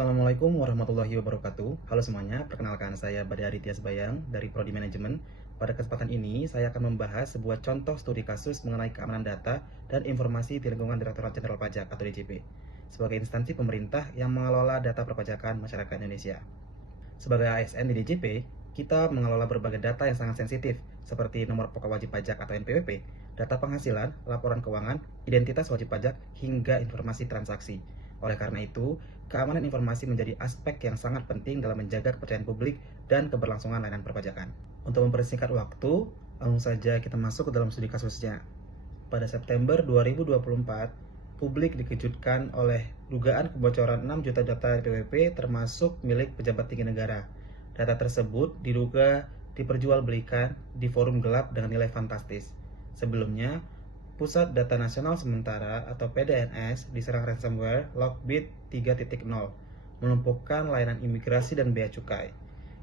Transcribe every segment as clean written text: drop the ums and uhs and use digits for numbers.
Assalamualaikum warahmatullahi wabarakatuh. Halo semuanya, perkenalkan saya Bade Aditya Sebayang dari Prodi Manajemen. Pada kesempatan ini, saya akan membahas sebuah contoh studi kasus mengenai keamanan data dan informasi di lingkungan Direktorat Jenderal Pajak atau DJP, sebagai instansi pemerintah yang mengelola data perpajakan masyarakat Indonesia. Sebagai ASN di DJP, kita mengelola berbagai data yang sangat sensitif, seperti nomor pokok wajib pajak atau NPWP, data penghasilan, laporan keuangan, identitas wajib pajak, hingga informasi transaksi. Oleh karena itu, keamanan informasi menjadi aspek yang sangat penting dalam menjaga kepercayaan publik dan keberlangsungan layanan perpajakan. Untuk mempersingkat waktu, langsung saja kita masuk ke dalam studi kasusnya. Pada September 2024, publik dikejutkan oleh dugaan kebocoran 6 juta data NPWP termasuk milik pejabat tinggi negara. Data tersebut diduga diperjualbelikan di forum gelap dengan nilai fantastis. Sebelumnya, Pusat Data Nasional Sementara atau PDNS diserang ransomware Lockbit 3.0, melumpuhkan layanan imigrasi dan bea cukai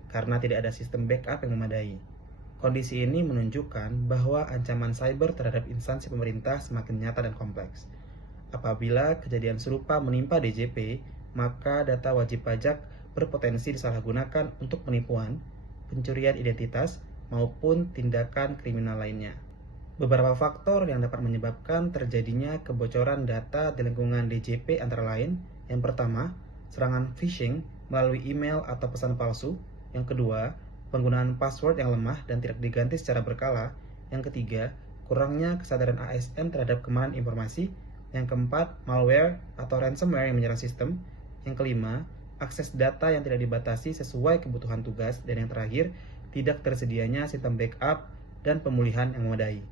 karena tidak ada sistem backup yang memadai. Kondisi ini menunjukkan bahwa ancaman cyber terhadap instansi pemerintah semakin nyata dan kompleks. Apabila kejadian serupa menimpa DJP, maka data wajib pajak berpotensi disalahgunakan untuk penipuan, pencurian identitas, maupun tindakan kriminal lainnya. Beberapa faktor yang dapat menyebabkan terjadinya kebocoran data di lingkungan DJP antara lain: yang pertama, serangan phishing melalui email atau pesan palsu; yang kedua, penggunaan password yang lemah dan tidak diganti secara berkala; yang ketiga, kurangnya kesadaran ASN terhadap keamanan informasi; yang keempat, malware atau ransomware yang menyerang sistem; yang kelima, akses data yang tidak dibatasi sesuai kebutuhan tugas; dan yang terakhir, tidak tersedianya sistem backup dan pemulihan yang memadai.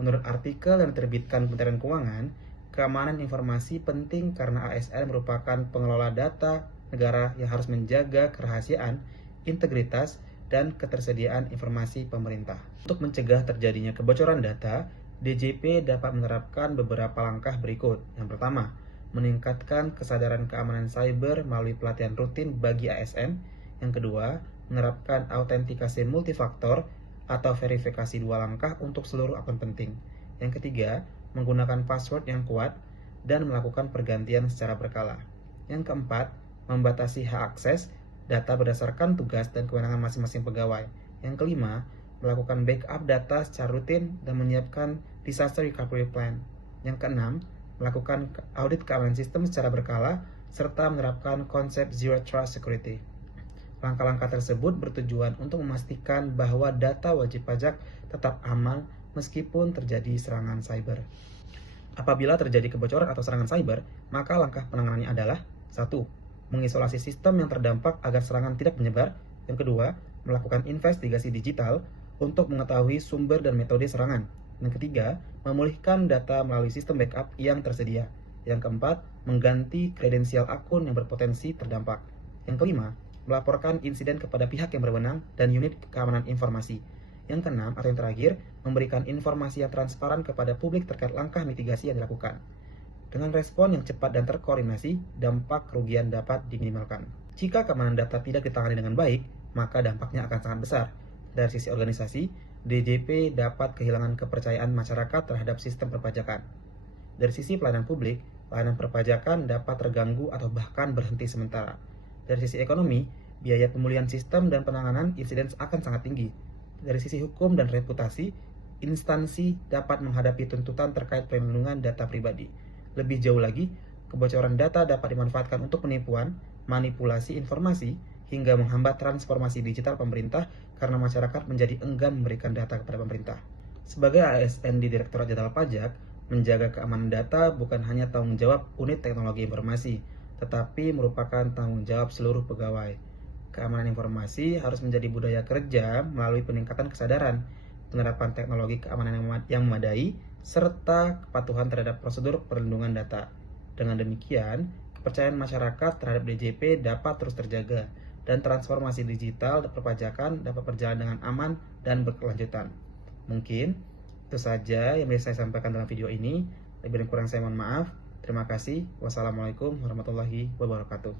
Menurut artikel yang diterbitkan Kementerian Keuangan, keamanan informasi penting karena ASN merupakan pengelola data negara yang harus menjaga kerahasiaan, integritas, dan ketersediaan informasi pemerintah. Untuk mencegah terjadinya kebocoran data, DJP dapat menerapkan beberapa langkah berikut. Yang pertama, meningkatkan kesadaran keamanan cyber melalui pelatihan rutin bagi ASN. Yang kedua, menerapkan autentikasi multifaktor atau verifikasi dua langkah untuk seluruh akun penting. Yang ketiga, menggunakan password yang kuat dan melakukan pergantian secara berkala. Yang keempat, membatasi hak akses data berdasarkan tugas dan kewenangan masing-masing pegawai. Yang kelima, melakukan backup data secara rutin dan menyiapkan disaster recovery plan. Yang keenam, melakukan audit keamanan sistem secara berkala serta menerapkan konsep zero trust security. Langkah-langkah tersebut bertujuan untuk memastikan bahwa data wajib pajak tetap aman meskipun terjadi serangan cyber. Apabila terjadi kebocoran atau serangan cyber, maka langkah penanganannya adalah: 1. Mengisolasi sistem yang terdampak agar serangan tidak menyebar. Yang kedua, melakukan investigasi digital untuk mengetahui sumber dan metode serangan. Yang ketiga, memulihkan data melalui sistem backup yang tersedia. Yang keempat, mengganti kredensial akun yang berpotensi terdampak. Yang kelima, melaporkan insiden kepada pihak yang berwenang dan unit keamanan informasi. Yang keenam atau yang terakhir, memberikan informasi yang transparan kepada publik terkait langkah mitigasi yang dilakukan. Dengan respon yang cepat dan terkoordinasi, dampak kerugian dapat diminimalkan. Jika keamanan data tidak ditangani dengan baik, maka dampaknya akan sangat besar. Dari sisi organisasi, DJP dapat kehilangan kepercayaan masyarakat terhadap sistem perpajakan. Dari sisi pelayanan publik, layanan perpajakan dapat terganggu atau bahkan berhenti sementara. Dari sisi ekonomi, biaya pemulihan sistem dan penanganan insiden akan sangat tinggi. Dari sisi hukum dan reputasi, instansi dapat menghadapi tuntutan terkait perlindungan data pribadi. Lebih jauh lagi, kebocoran data dapat dimanfaatkan untuk penipuan, manipulasi informasi, hingga menghambat transformasi digital pemerintah karena masyarakat menjadi enggan memberikan data kepada pemerintah. Sebagai ASN di Direktorat Jenderal Pajak, menjaga keamanan data bukan hanya tanggung jawab unit teknologi informasi, tetapi merupakan tanggung jawab seluruh pegawai. Keamanan informasi harus menjadi budaya kerja melalui peningkatan kesadaran, penerapan teknologi keamanan yang memadai, serta kepatuhan terhadap prosedur perlindungan data. Dengan demikian, kepercayaan masyarakat terhadap DJP dapat terus terjaga, dan transformasi digital perpajakan dapat berjalan dengan aman dan berkelanjutan. Mungkin itu saja yang bisa saya sampaikan dalam video ini. Lebih dan kurang saya mohon maaf. Terima kasih. Wassalamualaikum warahmatullahi wabarakatuh.